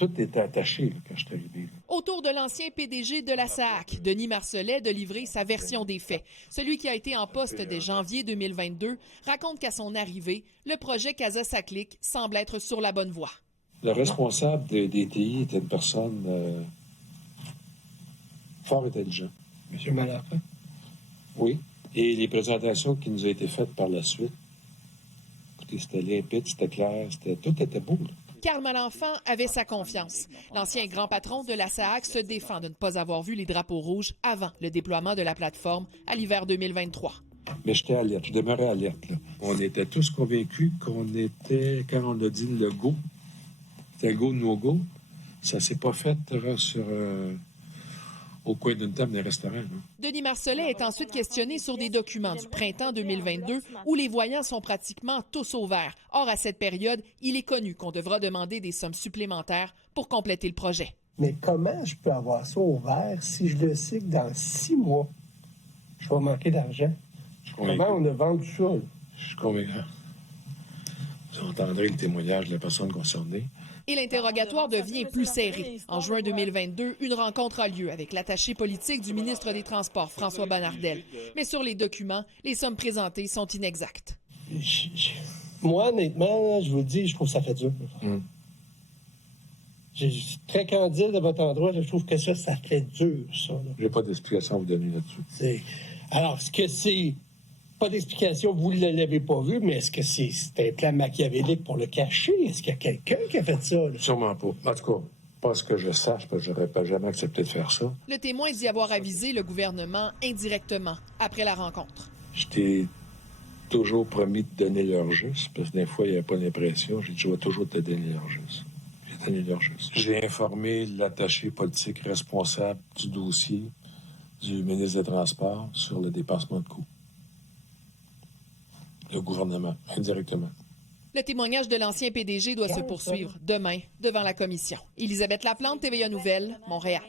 Tout était attaché là, quand je suis arrivé. Au tour de l'ancien PDG de la SAAC, Denis Marcellet, de livrer sa version des faits. Celui qui a été en poste dès janvier 2022 raconte qu'à son arrivée, le projet Casa-Saclic semble être sur la bonne voie. Le responsable des TI était une personne fort intelligente. M. Malenfant? Oui. Et les présentations qui nous ont été faites par la suite, écoutez, c'était limpide, c'était clair, tout était beau. Là. Karl Malenfant avait sa confiance. L'ancien grand patron de la SAAC se défend de ne pas avoir vu les drapeaux rouges avant le déploiement de la plateforme à l'hiver 2023. Mais j'étais alerte, je demeurais alerte. Là. On était tous convaincus qu'on était, quand on a dit le go, c'était go, no go, ça s'est pas fait au coin d'une table d'un restaurant. Là. Denis Marcellet est ensuite questionné sur des documents du printemps 2022 où les voyants sont pratiquement tous au vert. Or, à cette période, il est connu qu'on devra demander des sommes supplémentaires pour compléter le projet. Mais comment je peux avoir ça au vert si je le sais que dans 6 mois, je vais manquer d'argent? Comment on a vendu ça? Là? Je suis convaincu. Vous entendrez le témoignage de la personne concernée. Et l'interrogatoire devient plus serré. En juin 2022, une rencontre a lieu avec l'attaché politique du ministre des Transports, François Bonnardel. Mais sur les documents, les sommes présentées sont inexactes. Moi, honnêtement, je vous le dis, je trouve que ça fait dur. Je suis très candide à votre endroit. Je trouve que ça fait dur, ça. Je n'ai pas d'explication à vous donner là-dessus. Alors, est-ce que c'est... Pas d'explication, vous ne l'avez pas vu, mais est-ce que c'est un plan machiavélique pour le cacher? Est-ce qu'il y a quelqu'un qui a fait ça? Là? Sûrement pas. En tout cas, pas ce que je sache, parce que je n'aurais pas jamais accepté de faire ça. Le témoin dit avoir avisé le gouvernement indirectement après la rencontre. Je t'ai toujours promis de donner leur juste, parce que des fois, il n'y avait pas d'impression. J'ai dit, je vais toujours te donner leur juste. J'ai donné leur juste. J'ai informé l'attaché politique responsable du dossier du ministre des Transports sur le dépassement de coûts. Le gouvernement, indirectement. Le témoignage de l'ancien PDG doit se poursuivre demain devant la commission. Élisabeth Laplante, TVA Nouvelles, Montréal.